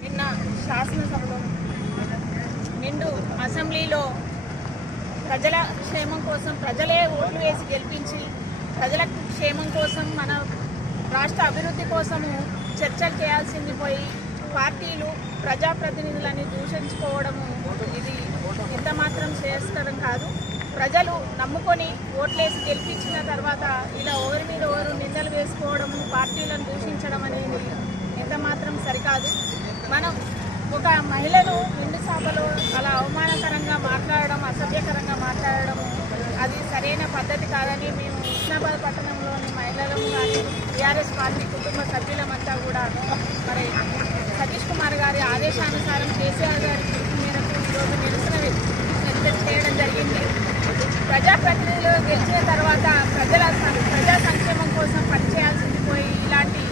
నిన్న శాసనసభలో నిండు అసెంబ్లీలో ప్రజల క్షేమం కోసం ప్రజలే ఓట్లు వేసి గెలిపించి ప్రజల క్షేమం కోసం మన రాష్ట్ర అభివృద్ధి కోసము చర్చలు చేయాల్సింది పోయి పార్టీలు ప్రజాప్రతినిధులని దూషించుకోవడము ఇది ఎంత మాత్రం శ్రేయస్కరం కాదు. ప్రజలు నమ్ముకొని ఓట్లేసి గెలిపించిన తర్వాత ఇలా ఎవరి మీద ఎవరు నిందలు వేసుకోవడము పార్టీలను దూషించడం అనేది ఎంత మాత్రం సరికాదు మనం ఒక మహిళను ముందు సభలో అలా అవమానకరంగా మాట్లాడడం అసభ్యకరంగా మాట్లాడడం అది సరైన పద్ధతి కాదని మేము హుస్నాబాద్ పట్టణంలోని మహిళలము కానీ టీఆర్ఎస్ పార్టీ కుటుంబ సభ్యులమంతా కూడా మరి సతీష్ కుమార్ గారి ఆదేశానుసారం కేసీఆర్ గారి పిలుపు మేరకు ఈరోజు నిరసన చేయడం జరిగింది. ప్రజాప్రతినిధులు గెలిచిన తర్వాత ప్రజల ప్రజా సంక్షేమం కోసం పనిచేయాల్సింది పోయి ఇలాంటి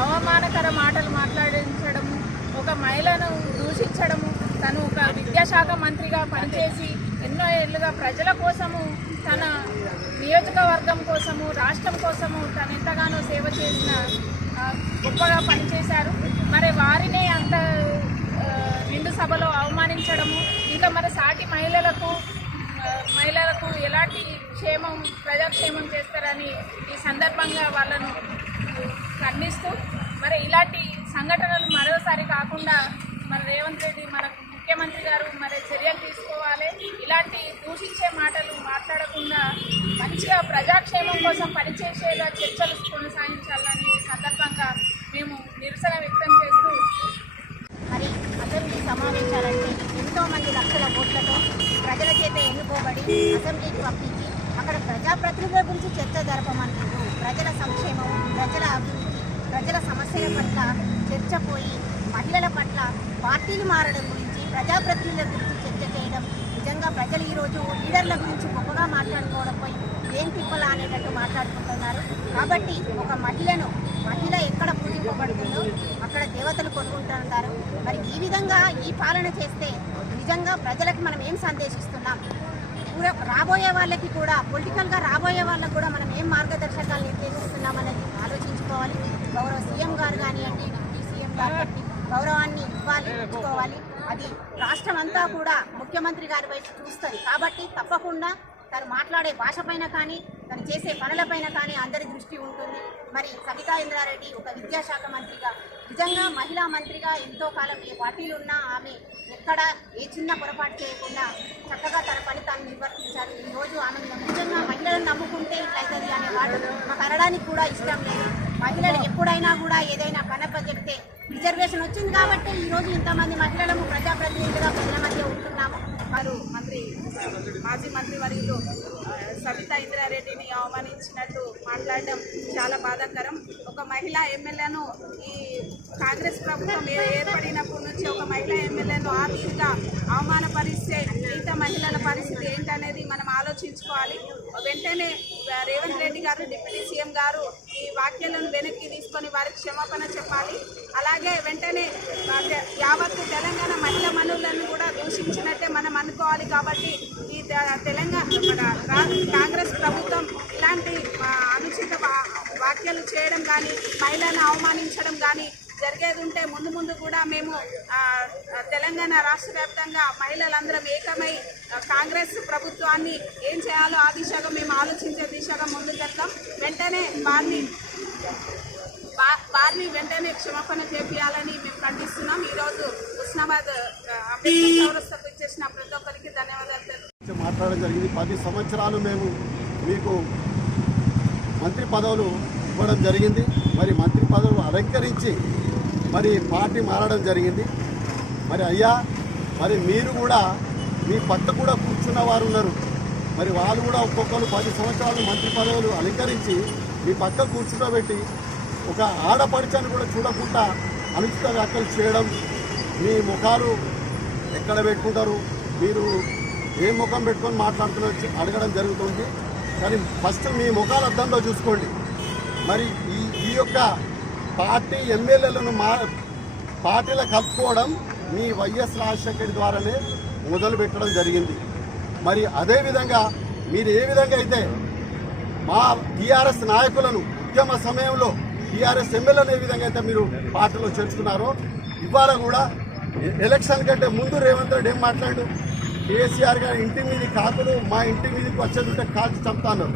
అవమానకర మాటలు మాట్లాడించడము ఒక మహిళను దూషించడము తను ఒక విద్యాశాఖ మంత్రిగా పనిచేసి ఎన్నో ఏళ్ళుగా ప్రజల కోసము తన నియోజకవర్గం కోసము రాష్ట్రం కోసము తను ఎంతగానో సేవ చేసిన గొప్పగా పనిచేశారు. మరి వారినే అంత నిండు సభలో అవమానించడము ఇంకా మరి సాటి మహిళలకు మహిళలకు ఎలాంటి క్షేమం ప్రజాక్షేమం చేస్తారని ఈ సందర్భంగా వాళ్ళను ఖండిస్తూ మరి ఇలాంటి సంఘటనలు మరోసారి కాకుండా మన రేవంత్ రెడ్డి మన ముఖ్యమంత్రి గారు మరి చర్యలు తీసుకోవాలి. ఇలాంటి దూషించే మాటలు మాట్లాడకుండా మంచిగా ప్రజాక్షేమం కోసం పనిచేసేలా చర్చలు కొనసాగించాలని సందర్భంగా మేము నిరసన వ్యక్తం చేస్తూ మరి అసెంబ్లీ సమావేశాలంటే ఎంతోమంది లక్షల ఓట్లతో ప్రజల చేత ఎన్నుకోబడి అసెంబ్లీకి పంపించి అక్కడ ప్రజాప్రతినిధుల గురించి చర్చ జరపమంటారు ప్రజల సంక్షేమం ప్రజల అభివృద్ధి ప్రజల సమస్యల పట్ల చర్చ పోయి మహిళల పట్ల పార్టీలు మారడం గురించి ప్రజాప్రతినిధుల గురించి చర్చ చేయడం నిజంగా ప్రజలు ఈరోజు లీడర్ల గురించి గొప్పగా మాట్లాడుకోవడం పోయి ఏం తిప్పలా అనేటట్టు మాట్లాడుకుంటున్నారు. కాబట్టి ఒక మహిళను మహిళ ఎక్కడ పూజింపబడుతుందో అక్కడ దేవతలు కొనుక్కుంటున్నారు మరి ఈ విధంగా ఈ పాలన చేస్తే నిజంగా ప్రజలకు మనం ఏం సందేశిస్తున్నాం? రాబోయే వాళ్ళకి కూడా పొలిటికల్గా రాబోయే వాళ్ళకి కూడా మనం ఏం మార్గదర్శకాలు నిర్దేశిస్తున్నామనేది ఆలోచించుకోవాలి. గౌరవ సీఎం గారు కానివ్వండి డిప్యూటీ సీఎం గారు గౌరవాన్ని ఇవ్వాలి ఇచ్చుకోవాలి. అది రాష్ట్రం అంతా కూడా ముఖ్యమంత్రి గారి వైపు చూస్తుంది. కాబట్టి తప్పకుండా తను మాట్లాడే భాష పైన కానీ తను చేసే పనులపైన కానీ అందరి దృష్టి ఉంటుంది. మరి సవితా ఇంద్రారెడ్డి ఒక విద్యాశాఖ మంత్రిగా నిజంగా మహిళా మంత్రిగా ఎంతో కాలం ఏ పార్టీలు ఉన్నా ఆమె ఎక్కడ ఏ చిన్న పొరపాటు చేయకుండా చక్కగా తన పని తాను నిర్వర్తించారు. ఈ రోజు ఆమె నిజంగా మహిళలను నమ్ముకుంటే ఇట్లయితుంది అనే మాట మాకు అనడానికి కూడా ఇష్టం లేదు. మహిళలు ఎప్పుడైనా కూడా ఏదైనా పనప్ప చెప్తే రిజర్వేషన్ వచ్చింది కాబట్టి ఈ రోజు ఇంతమంది మహిళలము ప్రజాప్రతినిధులుగా ప్రజల మధ్య ఉంటున్నాము. వారు మంత్రి మాజీ మంత్రి వర్యులు సవిత సబితా ఇంద్రారెడ్డిని అవమానించినట్టు మాట్లాడడం చాలా బాధాకరం. ఒక మహిళా ఎమ్మెల్యేను ఈ కాంగ్రెస్ ప్రభుత్వం ఏర్పడినప్పటి నుంచి ఒక మహిళా ఎమ్మెల్యేను ఆ తీరుగా అవమానపరిస్తే మిగతా మహిళల పరిస్థితి ఏంటనేది మనం ఆలోచించుకోవాలి. వెంటనే రేవంత్ రెడ్డి గారు డిప్యూటీ సీఎం గారు వ్యాఖ్యలను వెనక్కి తీసుకొని వారికి క్షమాపణ చెప్పాలి. అలాగే వెంటనే యావత్తు తెలంగాణ మహిళా మనులను కూడా దూషించినట్టే మనం అనుకోవాలి కాబట్టి ఈ తె- తెలంగాణ కాంగ్రెస్ ప్రభుత్వం ఇలాంటి అనుచిత వా- వ్యాఖ్యలు చేయడం కానీ మహిళలను అవమానించడం కానీ జరిగేది ఉంటే ముందు ముందు కూడా మేము తెలంగాణ రాష్ట్ర వ్యాప్తంగా మహిళలందరం ఏకమై కాంగ్రెస్ ప్రభుత్వాన్ని ఏం చేయాలో ఆ దిశగా మేము ఆలోచించే దిశ వెంటనే వారిని వారిని వెంటనే క్షమాపణ చేపియాలని మేము ఖండిస్తున్నాం. ఈరోజు ఉస్నాబాద్ అంబేద్కర్ ఇచ్చేసిన ప్రతి ఒక్కరికి ధన్యవాదాలు మాట్లాడడం జరిగింది. పది సంవత్సరాలు మేము మీకు మంత్రి పదవులు ఇవ్వడం జరిగింది. మరి మంత్రి పదవులు అలంకరించి మరి పార్టీ మారడం జరిగింది. మరి అయ్యా మరి మీరు కూడా మీ పక్క కూడా కూర్చున్న వారు ఉన్నారు. మరి వాళ్ళు కూడా ఒక్కొక్కరు పది సంవత్సరాలు మంత్రి పదవులు అలంకరించి మీ పక్క కూర్చుండబెట్టి ఒక ఆడపడిచని కూడా చూడకుండా అనుచిత వ్యాఖ్యలు చేయడం మీ ముఖాలు ఎక్కడ పెట్టుకుంటారు? మీరు ఏ ముఖం పెట్టుకొని మాట్లాడుతున్నారు అడగడం జరుగుతుంది. కానీ ఫస్ట్ మీ ముఖాల అద్దంలో చూసుకోండి. మరి ఈ ఈ యొక్క పార్టీ ఎమ్మెల్యేలను మా పార్టీలో కలుపుకోవడం మీ వైఎస్ రాజశేఖర్ ద్వారానే మొదలు పెట్టడం జరిగింది. మరి అదేవిధంగా మీరు ఏ విధంగా అయితే మా టీఆర్ఎస్ నాయకులను ఉద్యమ సమయంలో టీఆర్ఎస్ ఎమ్మెల్యేలను ఏ విధంగా అయితే మీరు పార్టీలో చేర్చుకున్నారో ఇవాళ కూడా ఎలక్షన్ కంటే ముందు రేవంత్ రెడ్డి ఏం మాట్లాడు? కేసీఆర్ గారి ఇంటి మీద కాకులు మా ఇంటి మీదకి వచ్చేది ఉంటే కాల్చి చంపుతాను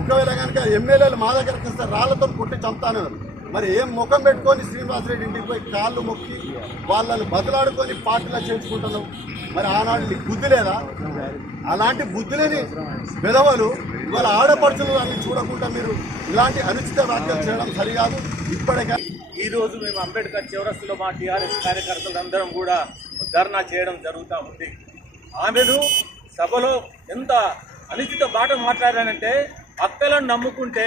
ఒకవేళ కనుక ఎమ్మెల్యేలు మా దగ్గరకు వస్తే రాళ్ళతో కొట్టి చంపుతాను మరి ఏం ముఖం పెట్టుకొని శ్రీనివాసరెడ్డి ఇంటికి పోయి కాళ్ళు మొక్కి వాళ్ళని బదులాడుకొని పార్టీలో చేర్చుకుంటున్నాం మరి ఆనాడు నీకు బుద్ధి లేదా? అలాంటి బుద్ధి లేని విధవలు ఇవాళ ఆడపడుచులు అన్ని చూడకుండా మీరు ఇలాంటి అనుచిత వ్యాఖ్యలు చేయడం సరికాదు. ఇప్పటికే ఈరోజు మేము అంబేద్కర్ చౌరస్తులో మా టీఆర్ఎస్ కార్యకర్తలందరం కూడా ధర్నా చేయడం జరుగుతూ ఉంది. ఆమెను సభలో ఎంత అనుచిత బాట మాట్లాడానంటే అక్కలను నమ్ముకుంటే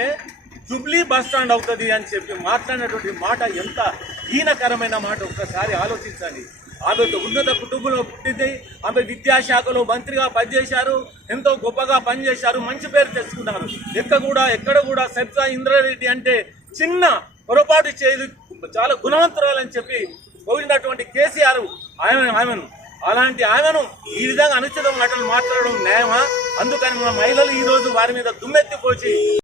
జుబ్లీ బస్ స్టాండ్ అవుతుంది అని చెప్పి మాట్లాడినటువంటి మాట ఎంత హీనకరమైన మాట ఒక్కసారి ఆలోచించండి. ఆమె ఉన్నత కుటుంబంలో పుట్టింది ఆమె విద్యాశాఖలో మంత్రిగా పనిచేశారు ఎంతో గొప్పగా పనిచేశారు మంచి పేరు తెచ్చుకున్నారు. ఎక్క కూడా ఎక్కడ కూడా సరితా ఇంద్రారెడ్డి అంటే చిన్న పొరపాటు చేయదు చాలా గుణవంతురాలని చెప్పి పోయినటువంటి కేసీఆర్ ఆమె ఆమెను. అలాంటి ఆమెను ఈ విధంగా అనుచిత మాటలు మాట్లాడడం న్యాయమా? అందుకని మా మహిళలు ఈ రోజు వారి మీద దుమ్మెత్తిపోసి